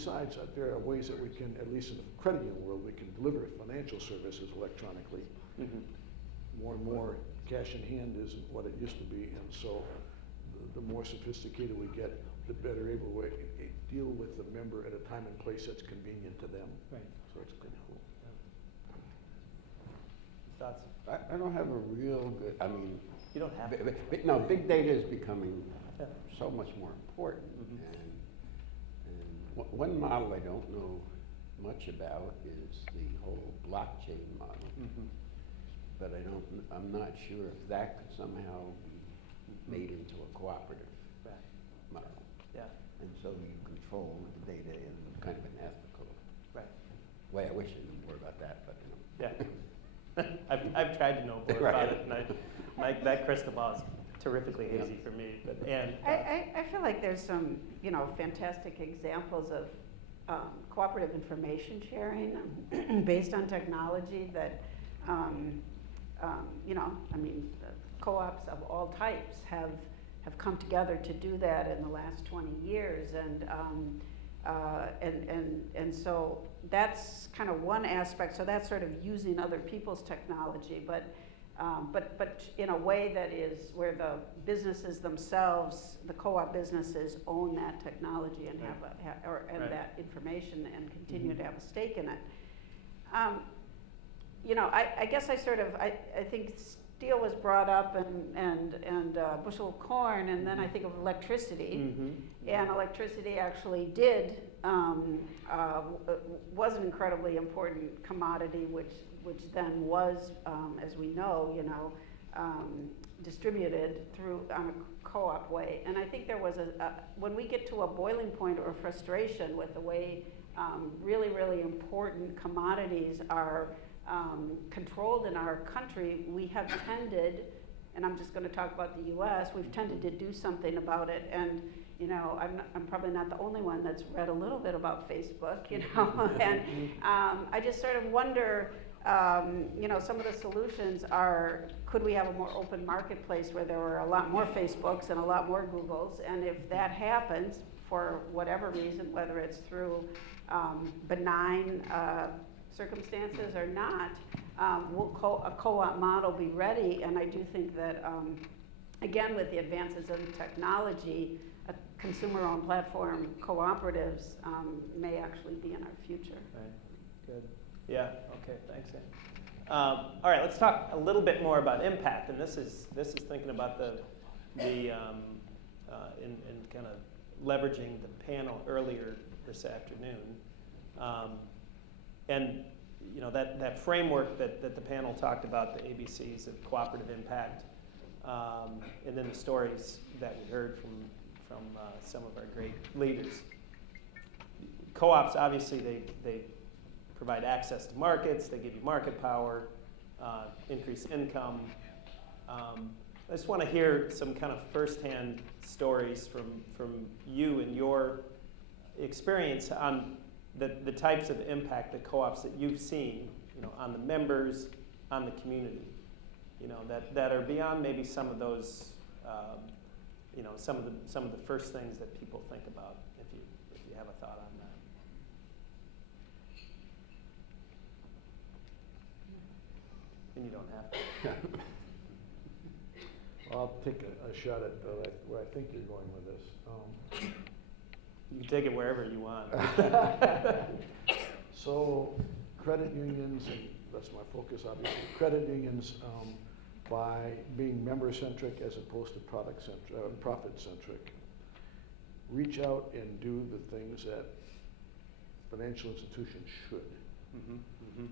Besides, there are ways that we can, at least in the credit union world, we can deliver financial services electronically. Mm-hmm. More and more, cash in hand isn't what it used to be, and so the more sophisticated we get, the better able we deal with the member at a time and place that's convenient to them. Right. So it's pretty cool. Thoughts? I don't have a real good, I mean, You don't have to. no, big data is becoming Yeah. so much more important. Mhm. And one model I don't know much about is the whole blockchain model. Mm-hmm. But I'm not sure if that could somehow be made into a cooperative Right. model. Yeah. And so you control the data in kind of an ethical Right. way. I wish I knew more about that, but Yeah. I've tried to know more about it, and that crystal ball is terrifically hazy for me. But I feel like there's some, fantastic examples of cooperative information sharing based on technology that, co-ops of all types have come together to do that in the last 20 years, and so that's kind of one aspect. So that's sort of using other people's technology, but in a way that is where the businesses themselves, the co-op businesses, own that technology and have Right. that information and continue Mm-hmm. to have a stake in it. I guess I think steel was brought up and bushel of corn, and then I think of electricity. Mm-hmm. And electricity actually was an incredibly important commodity, which then was, as we know, distributed through on a co-op way. And I think there was when we get to a boiling point or frustration with the way really, really important commodities are controlled in our country, we have tended, and I'm just going to talk about the U.S., we've tended to do something about it. And I'm probably not the only one that's read a little bit about Facebook, and I just sort of wonder, some of the solutions are, could we have a more open marketplace where there were a lot more Facebooks and a lot more Googles? And if that happens, for whatever reason, whether it's through benign circumstances or not, will a co-op model be ready? And I do think that, again, with the advances in technology, a consumer-owned platform cooperatives may actually be in our future. Right. Good. Yeah. Okay. Thanks, Ann. All right. Let's talk a little bit more about impact, and this is thinking about the in kind of leveraging the panel earlier this afternoon, and that framework that the panel talked about, the ABCs of cooperative impact, and then the stories that we heard from some of our great leaders. Co-ops, obviously, they provide access to markets, they give you market power, increase income. I just want to hear some kind of firsthand stories from you and your experience on the types of impact, the co-ops that you've seen, on the members, on the community, that are beyond maybe some of those, some of the first things that people think about, if you have a thought on that. And you don't have to. I'll take a shot at where I think you're going with this. You can take it wherever you want. So credit unions, and that's my focus obviously, credit unions, by being member-centric as opposed to profit-centric, reach out and do the things that financial institutions should. Mm-hmm. Mm-hmm.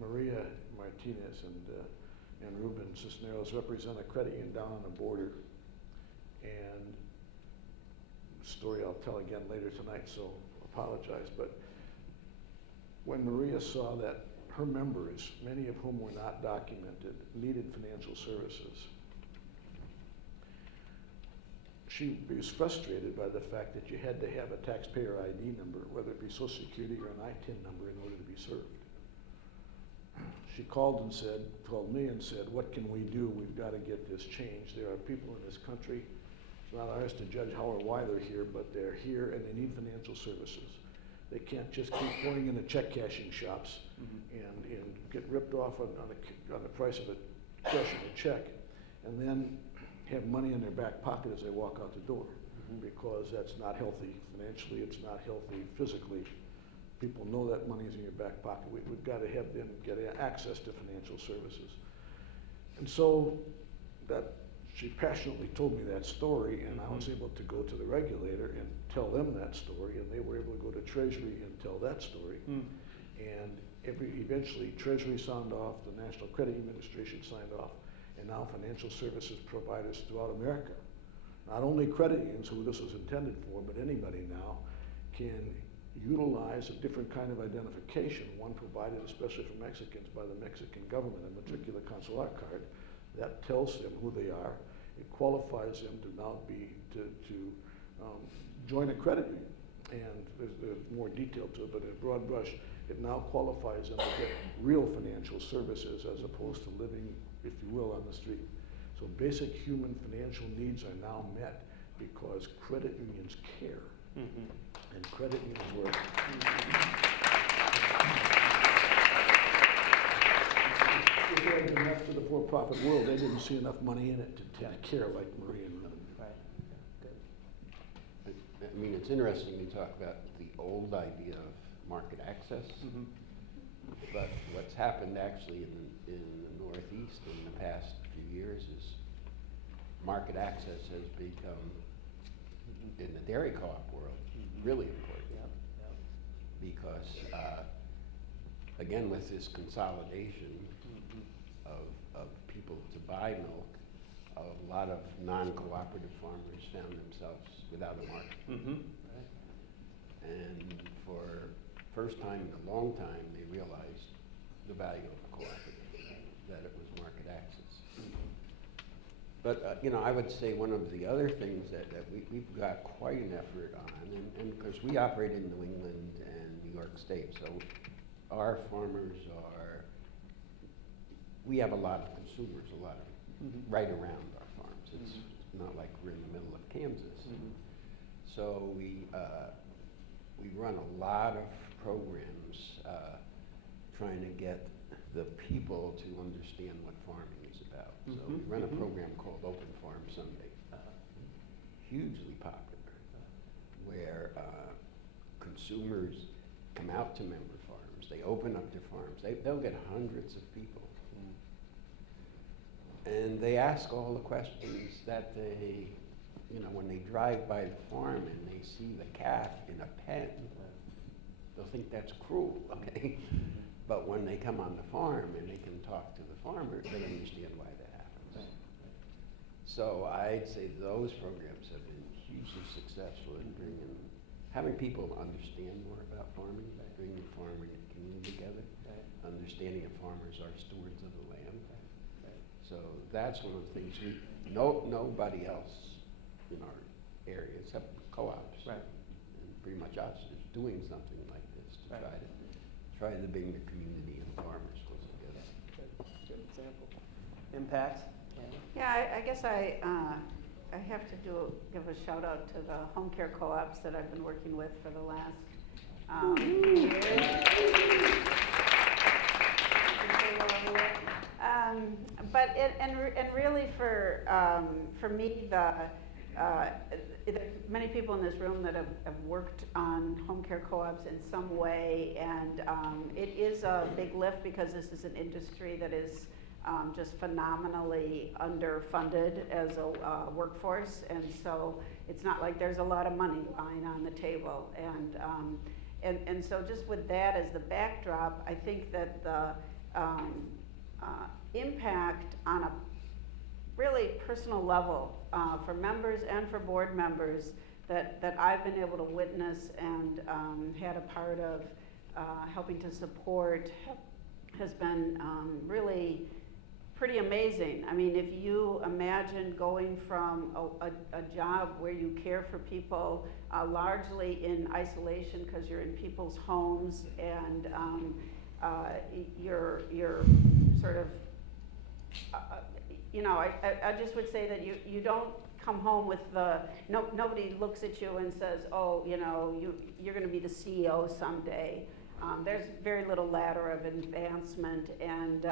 Maria Martinez and Ruben Cisneros represent a credit union down on the border, and story I'll tell again later tonight, so apologize, but when Maria saw that her members, many of whom were not documented, needed financial services, she was frustrated by the fact that you had to have a taxpayer ID number, whether it be Social Security or an ITIN number, in order to be served. She called me and said, what can we do? We've got to get this changed. There are people in this country It's not ours to judge how or why they're here, but they're here and they need financial services. They can't just keep going into check cashing shops and get ripped off on the price of cashing a check, and then have money in their back pocket as they walk out the door, because that's not healthy financially, it's not healthy physically. People know that money's in your back pocket. We've got to have them get access to financial services. And so she passionately told me that story, and I was able to go to the regulator and tell them that story, and they were able to go to Treasury and tell that story. And eventually Treasury signed off, the National Credit Administration signed off, and now financial services providers throughout America, not only credit unions, who this was intended for, but anybody now can utilize a different kind of identification, one provided especially for Mexicans by the Mexican government, a matricular consular card that tells them who they are. It qualifies them to now join a credit union. And there's more detail to it, but in a broad brush, it now qualifies them to get real financial services as opposed to living, if you will, on the street. So basic human financial needs are now met because credit unions care. And credit unions work. If they had been left to the for-profit world, they didn't see enough money in it to care like Maria and Ruben. Right. I mean, it's interesting you talk about the old idea of market access, but what's happened actually in the Northeast in the past few years is market access has become, in the dairy co-op world, really important. Because, again, with this consolidation of people to buy milk, a lot of non-cooperative farmers found themselves without a market. And for first time in a long time, they realized the value of a cooperative, that it was market access. But, I would say one of the other things that we've got quite an effort on, and because we operate in New England and New York State, so our farmers we have a lot of consumers, right around our farms. It's not like we're in the middle of Kansas. So we run a lot of programs trying to get the people to understand what farming is about. So we run a program called Open Farm Sunday, hugely popular, where consumers come out to member farms. They open up their farms. They'll get hundreds of people. And they ask all the questions that they, when they drive by the farm and they see the calf in a pen, they'll think that's cruel, okay? But when they come on the farm and they can talk to the farmer, they understand why that happens. So I'd say those programs have been hugely successful in having people understand more about farming, bringing the farmer and the community together, understanding that farmers are stewards of the land. So that's one of the things nobody else in our area, except co-ops, and pretty much us, is doing something like this to try to bring the community and farmers closer together. Good example. Impact? Yeah, I guess I have to give a shout out to the home care co-ops that I've been working with for the last few years. But really for me, there's many people in this room that have worked on home care co-ops in some way, and it is a big lift because this is an industry that is just phenomenally underfunded as a workforce, and so it's not like there's a lot of money lying on the table, and so just with that as the backdrop, I think that the impact on a really personal level for members and for board members that I've been able to witness and had a part of helping to support has been really pretty amazing. I mean, if you imagine going from a job where you care for people largely in isolation because you're in people's homes and you're sort of you know, I just would say that you don't come home with nobody looks at you and says, oh, you know, you're gonna be the CEO someday. There's very little ladder of advancement, and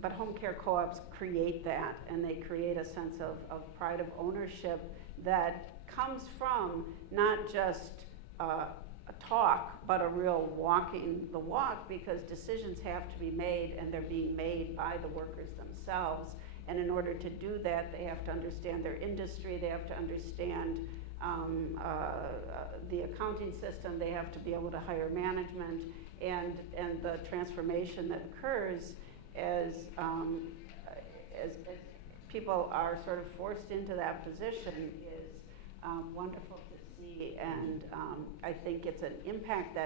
but home care co-ops create that, and they create a sense of pride of ownership that comes from not just a talk, but a real walking the walk, because decisions have to be made, and they're being made by the workers themselves. And in order to do that, they have to understand their industry, they have to understand the accounting system, they have to be able to hire management, and the transformation that occurs as people are sort of forced into that position is wonderful to see. And I think it's an impact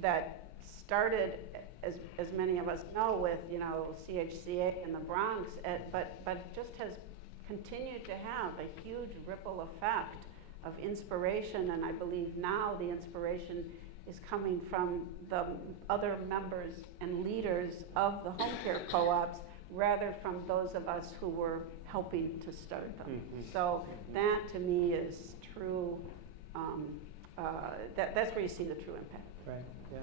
that started, as many of us know, with, you know, CHCA in the Bronx, but just has continued to have a huge ripple effect of inspiration. And I believe now the inspiration is coming from the other members and leaders of the home care co-ops, rather from those of us who were helping to start them. Mm-hmm. So that to me is true, that's where you see the true impact. Right, yeah.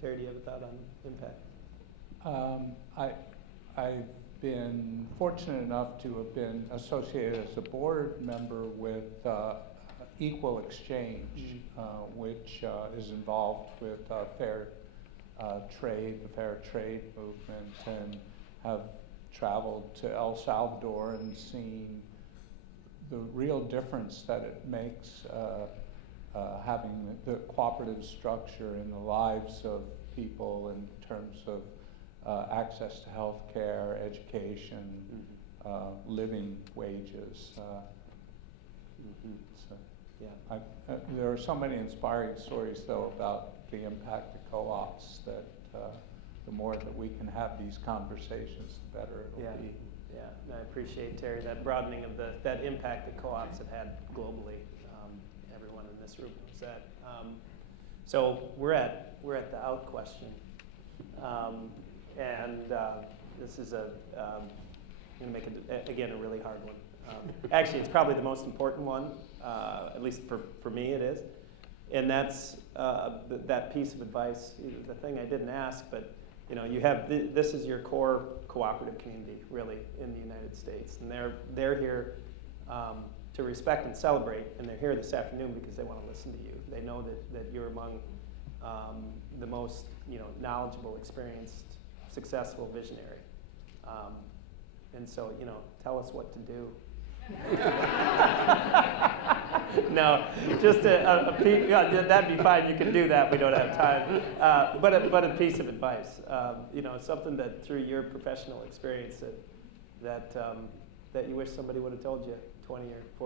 Terry, do you have a thought on impact? I've been fortunate enough to have been associated as a board member with Equal Exchange, which is involved with fair trade, the fair trade movement, and have traveled to El Salvador and seen the real difference that it makes having the cooperative structure in the lives of people in terms of access to health care, education, living wages. So, Yeah. there are so many inspiring stories, though, about the impact of co-ops that the more that we can have these conversations, the better it'll be. Yeah, and I appreciate, Terry, that broadening of that impact that co-ops have had globally. Everyone in this room knows that. So we're at the out question, and this is I'm going to make it again a really hard one. Actually, it's probably the most important one, at least for me it is, and that's that piece of advice. The thing I didn't ask, but you know, you have this is your core cooperative community, really, in the United States, and they're here to respect and celebrate, and they're here this afternoon because they want to listen to you. They know that you're among the most, you know, knowledgeable, experienced, successful visionary, and so, you know, tell us what to do. No, just that'd be fine. You can do that. We don't have time. But a piece of advice, you know, something that through your professional experience that you wish somebody would have told you 20 or 40